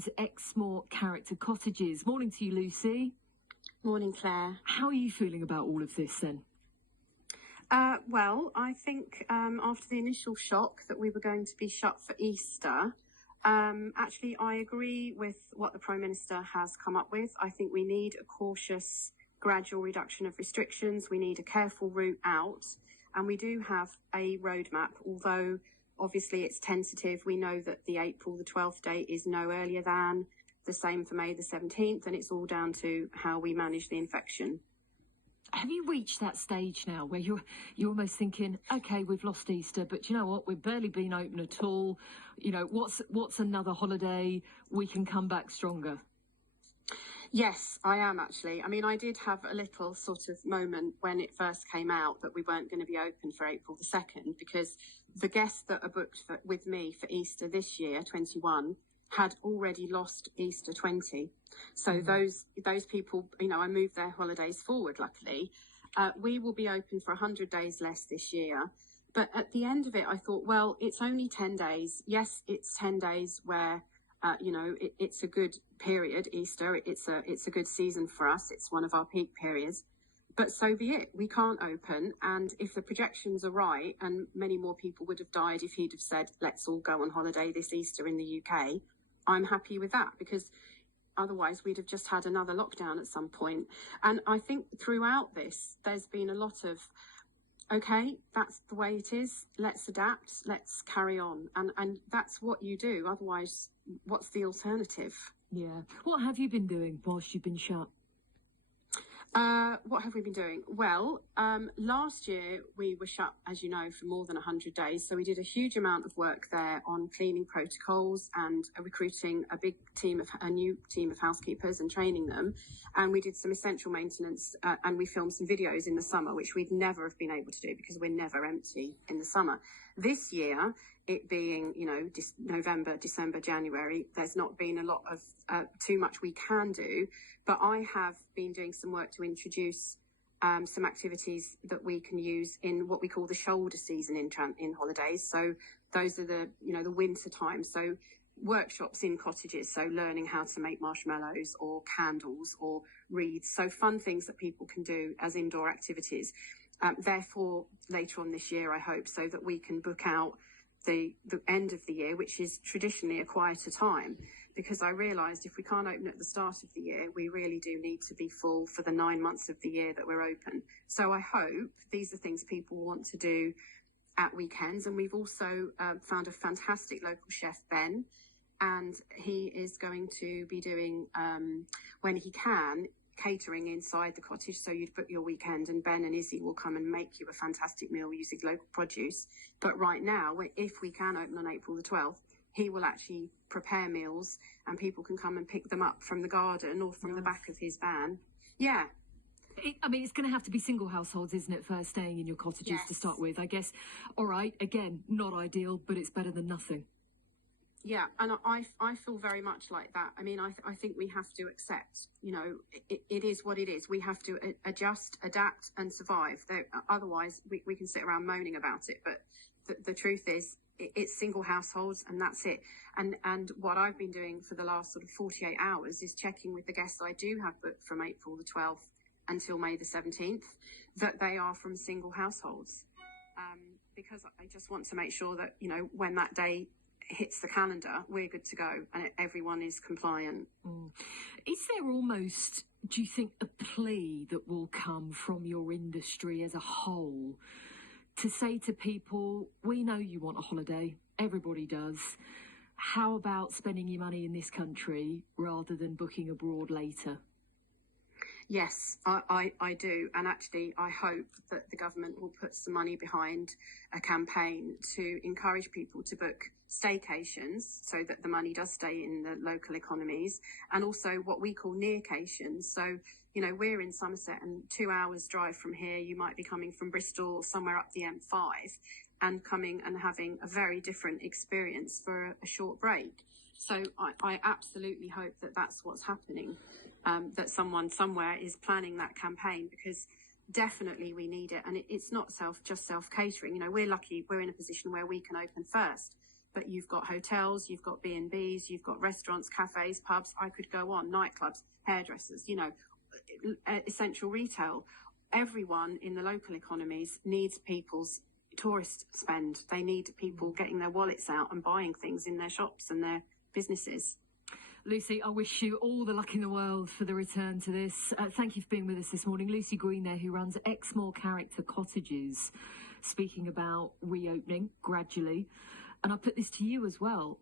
runs Exmoor Character Cottages. Morning to you, Lucy. Morning, Claire. How are you feeling about all of this then? Well, I think after the initial shock that we were going to be shut for Easter, actually I agree with what the Prime Minister has come up with. I think we need a cautious, gradual reduction of restrictions. We need a careful route out, and we do have a roadmap, although obviously it's tentative. We know that the April the 12th date is no earlier than, the same for May the 17th, and it's all down to how we manage the infection. Have you reached that stage now where you're almost thinking, okay, we've lost Easter, but you know what? We've barely been open at all. You know, what's another holiday? We can come back stronger. Yes, I am actually. I mean, I did have a little sort of moment when it first came out that we weren't going to be open for April the 2nd, because the guests that are booked with me for Easter this year, 21, had already lost Easter 20. So those people, you know, I moved their holidays forward, luckily. We will be open for 100 days less this year. But at the end of it, I thought, well, it's only 10 days. Yes, it's 10 days where, you know, it's a good period, Easter. It's a good season for us. It's one of our peak periods. But so be it. We can't open. And if the projections are right, and many more people would have died if he'd have said, let's all go on holiday this Easter in the UK, I'm happy with that, because otherwise we'd have just had another lockdown at some point. And I think throughout this, there's been a lot of, okay, that's the way it is. Let's adapt. Let's carry on. And that's what you do. Otherwise, what's the alternative? Yeah. What have you been doing whilst you've been shut? What have we been doing? Well, last year we were shut, as you know, for more than 100 days. So we did a huge amount of work there on cleaning protocols and recruiting a new team of housekeepers and training them. And we did some essential maintenance and we filmed some videos in the summer, which we'd never have been able to do because we're never empty in the summer. This year, it being, you know, November, December, January, there's not been a lot of too much we can do. But I have been doing some work to introduce some activities that we can use in what we call the shoulder season in holidays. So those are the winter time. So workshops in cottages. So learning how to make marshmallows or candles or wreaths. So fun things that people can do as indoor activities. Therefore, later on this year, I hope, so that we can book out the end of the year, which is traditionally a quieter time, because I realised if we can't open at the start of the year, we really do need to be full for the 9 months of the year that we're open. So I hope these are things people want to do at weekends. And we've also found a fantastic local chef, Ben, and he is going to be doing, when he can, catering inside the cottage. So you'd book your weekend and Ben and Izzy will come and make you a fantastic meal using local produce. But right now, if we can open on April the 12th, he will actually prepare meals and people can come and pick them up from the garden or from the back of his van. Yeah. I mean, it's going to have to be single households, isn't it, first staying in your cottages to start with, I guess. All right, again, not ideal, but it's better than nothing. Yeah, and I feel very much like that. I mean, I think we have to accept, you know, it is what it is. We have to adjust, adapt and survive. Otherwise, we can sit around moaning about it. But the truth is, it's single households and that's it. And what I've been doing for the last sort of 48 hours is checking with the guests I do have booked from April the 12th until May the 17th, that they are from single households. Because I just want to make sure that, you know, when that day hits the calendar, we're good to go and everyone is compliant. Is there almost, do you think, a plea that will come from your industry as a whole to say to people, we know you want a holiday, everybody does, how about spending your money in this country rather than booking abroad later? Yes, I do. And actually, I hope that the government will put some money behind a campaign to encourage people to book staycations so that the money does stay in the local economies, and also what we call nearcations. So, you know, we're in Somerset and 2 hours drive from here, you might be coming from Bristol or somewhere up the M5 and coming and having a very different experience for a short break. So I absolutely hope that that's what's happening. That someone somewhere is planning that campaign, because definitely we need it. And it's not just self-catering. You know, we're lucky we're in a position where we can open first. but you've got hotels, you've got B&Bs, you've got restaurants, cafes, pubs, I could go on, nightclubs, hairdressers, essential retail. Everyone in the local economies needs people's tourist spend. They need people getting their wallets out and buying things in their shops and their businesses. Lucy, I wish you all the luck in the world for the return to this. Thank you for being with us this morning. Lucy Green there, who runs Exmoor Character Cottages, speaking about reopening gradually. And I put this to you as well.